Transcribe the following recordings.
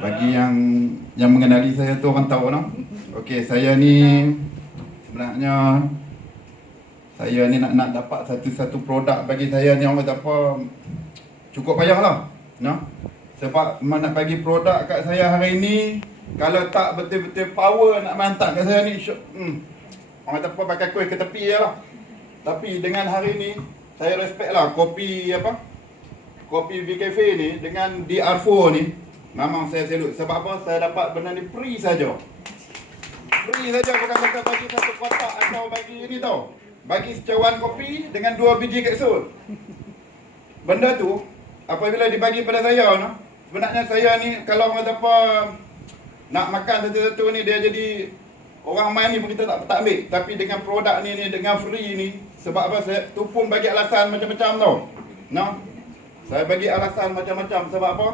Bagi yang mengenali saya tu orang tahu no. Okey, saya ni sebenarnya saya ni nak dapat satu produk bagi saya ni orang kata apa cukup payahlah. No. Sebab nak bagi produk kat saya hari ni kalau tak betul-betul power nak mantap kat saya ni orang kata apa pakai kuih ke tepi je lah. Tapi dengan hari ni saya respect lah kopi Kopi V-Cafe ni dengan DR4 ni memang saya salute. Sebab apa? Saya dapat benda ni free saja. Free saja, bukan kata bagi satu kotak atau bagi ni tau. Bagi secawan kopi dengan 2 biji kapsul. Benda tu apabila dibagi pada saya no, sebenarnya saya ni kalau orang kata apa nak makan satu-satu ni dia jadi orang main ni pun kita tak ambil. Tapi dengan produk ni dengan free ni, sebab apa saya tu pun bagi alasan macam-macam tau. No? Saya bagi alasan macam-macam sebab apa?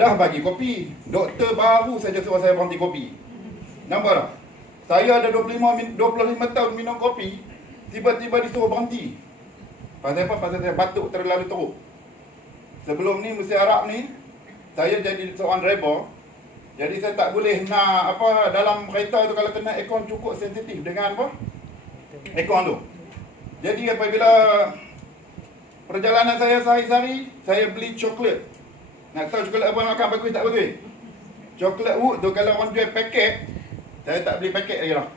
Dah bagi kopi. Doktor baru saja suruh saya berhenti kopi. Nampak tak? Saya ada 25 tahun minum kopi, tiba-tiba disuruh berhenti. Pasal apa? Pasal saya batuk terlalu teruk. Sebelum ni Musim Arab ni, saya jadi seorang driver. Jadi saya tak boleh nak dalam kereta tu kalau kena aircon cukup sensitif dengan aircon tu. Jadi apabila perjalanan saya sehari-hari, saya beli coklat. Nak tahu coklat apa makan bagus tak bagus? Coklat Wood tu kalau orang jual paket, saya tak beli paket lagi lah.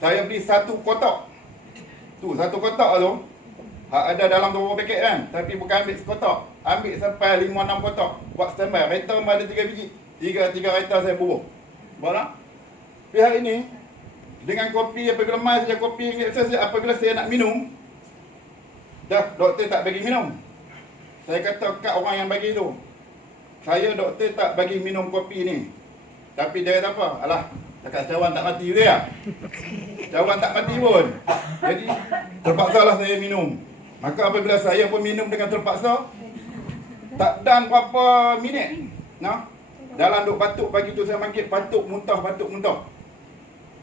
Saya beli satu kotak. Tu satu kotak tu ada dalam 2 paket kan. Tapi bukan ambil sekotak, ambil sampai 5-6 kotak. Buat standby. Kereta ada 3 biji. 3 kereta saya bubuh. Buat tak? Tapi hari ni dengan kopi apabila mai saja kopi apabila saya nak minum, dah doktor tak bagi minum. Saya kata kat orang yang bagi tu, saya doktor tak bagi minum kopi ni. Tapi dia kata apa? Alah, cakap cawan tak mati juga ya. Cawan tak mati pun. Jadi terpaksalah saya minum. Maka apabila saya pun minum dengan terpaksa, tak dan berapa minit, nah, dalam duk batuk pagi tu saya mangkit batuk muntah.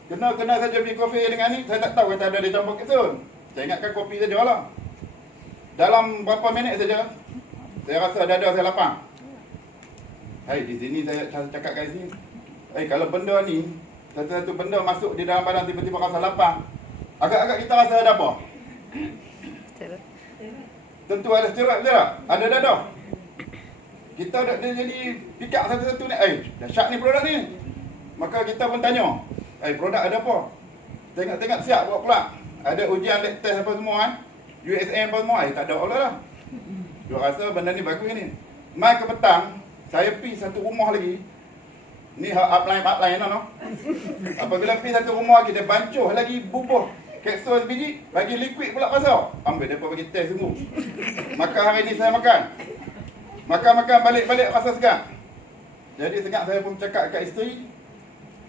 Kena saja beli kopi dengan ni, saya tak tahu kata ada dia campur kapsul. Saya ingatkan kopi saja lah. Dalam berapa minit saja, saya rasa dada saya lapang. Hai, di sini saya cakap kat sini. Kalau benda ni, satu-satu benda masuk di dalam badan tiba-tiba rasa lapang, agak-agak kita rasa ada apa? Tentu ada steroid, betul tak? Ada dadah. Kita dah jadi pikap satu-satu ni. Dahsyat ni produk ni. Maka kita pun tanya, produk ada apa? Tengok-tengok siap buat pula. Ada ujian lab test apa semua kan? USM apa semua, tak ada Allah lah. Dia rasa benda ni bagus ni. Mai ke petang, saya pergi satu rumah lagi. Ni upline lah no. Apabila pergi satu rumah lagi, dia bancuh lagi bubuh kapsul biji, bagi liquid pula pasal. Ambil dia bagi test semua. Maka hari ni saya makan. Makan balik rasa segar. Jadi segar saya pun cakap kat isteri,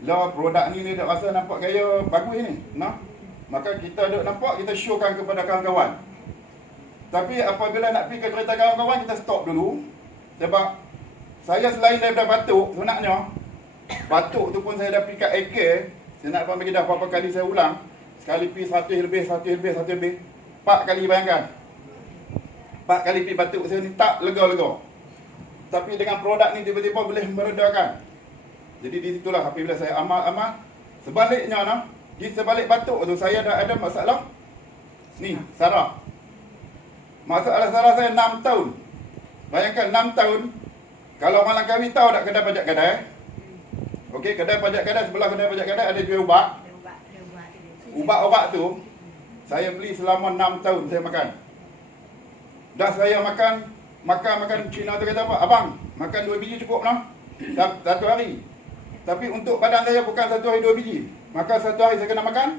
lah produk ni dah rasa nampak gaya bagus ni. Nah. Maka kita duk nampak, kita showkan kepada kawan-kawan. Tapi apabila nak pergi ke kereta kawan-kawan, kita stop dulu. Sebab saya selain daripada batuk, sebenarnya batuk tu pun saya dah pergi kat AK. Saya nak bagi dah berapa kali saya ulang. Sekali pergi 100 lebih 4 kali, bayangkan 4 kali pergi batuk saya ni tak lega-lega. Tapi dengan produk ni tiba-tiba boleh meredakan. Jadi di situlah apabila saya amal-amal. Sebaliknya nah, di sebalik batuk tu saya dah ada masalah ni, saraf. Masalah saraf saya 6 tahun. Bayangkan 6 tahun. Kalau orang Langkawi tahu tak kedai pajak kedai? Okey, kedai pajak kedai, sebelah kedai pajak kedai ada jual ubat. Ubat-ubat tu saya beli selama 6 tahun saya makan. Dah saya makan Cina tu kata apa? Abang, makan 2 biji cukup lah. Satu hari. Tapi untuk badan saya bukan 1 hari 2 biji. Maka 1 hari saya kena makan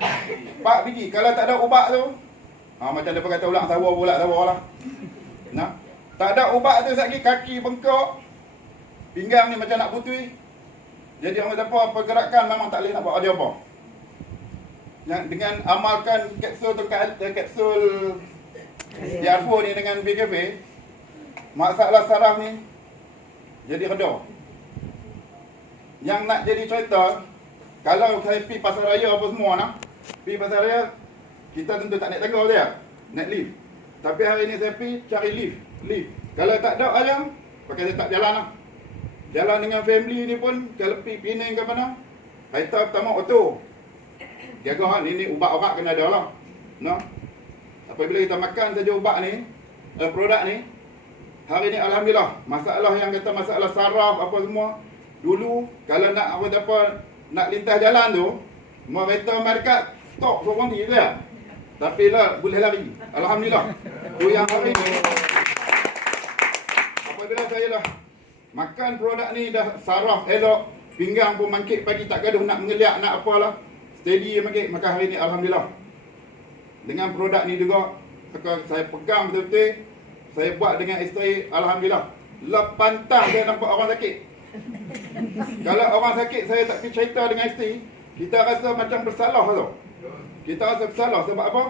4 biji. Kalau tak ada ubat tu, macam dia kata ulang sawa lah. Nah, tak ada ubat tu lagi kaki bengkok, pinggang ni macam nak putui. Jadi orang kata apa, pergerakan memang tak boleh nak buat dia apa. Yang dengan amalkan kapsul tu, kapsul DR4 ni dengan V-Cafe, masalah saraf ni jadi reda. Yang nak jadi cerita, kalau saya pergi pasar raya apa semua nak, pergi pasar raya, kita tentu tak naik tangga dia, naik lift. Tapi hari ni saya pergi cari lift. Kalau tak ada ayam, pakai saya tak jalan lah. jalan dengan family ni pun ke Lepik, Penang ke mana, kereta pertama auto. Jaga ni ubat orang kena ada lah. No. Apabila kita makan saja ubat ni, produk ni, hari ni alhamdulillah, masalah yang kata masalah saraf apa semua, dulu kalau nak nak lintas jalan tu, semua kereta dekat stop sorang dia je. Tapi lah boleh lari. Alhamdulillah. Tu yang hari ni apabila saya dah makan produk ni dah saraf elok, pinggang pun mangkit pagi tak gaduh nak mengeliak nak apalah, steady mangkit, maka hari ni alhamdulillah. Dengan produk ni juga saya pegang betul-betul, saya buat dengan isteri, alhamdulillah. Pantang saya nampak orang sakit. Kalau orang sakit saya tak pergi cerita dengan isteri, kita rasa macam bersalah tau. Kita rasa bersalah sebab apa?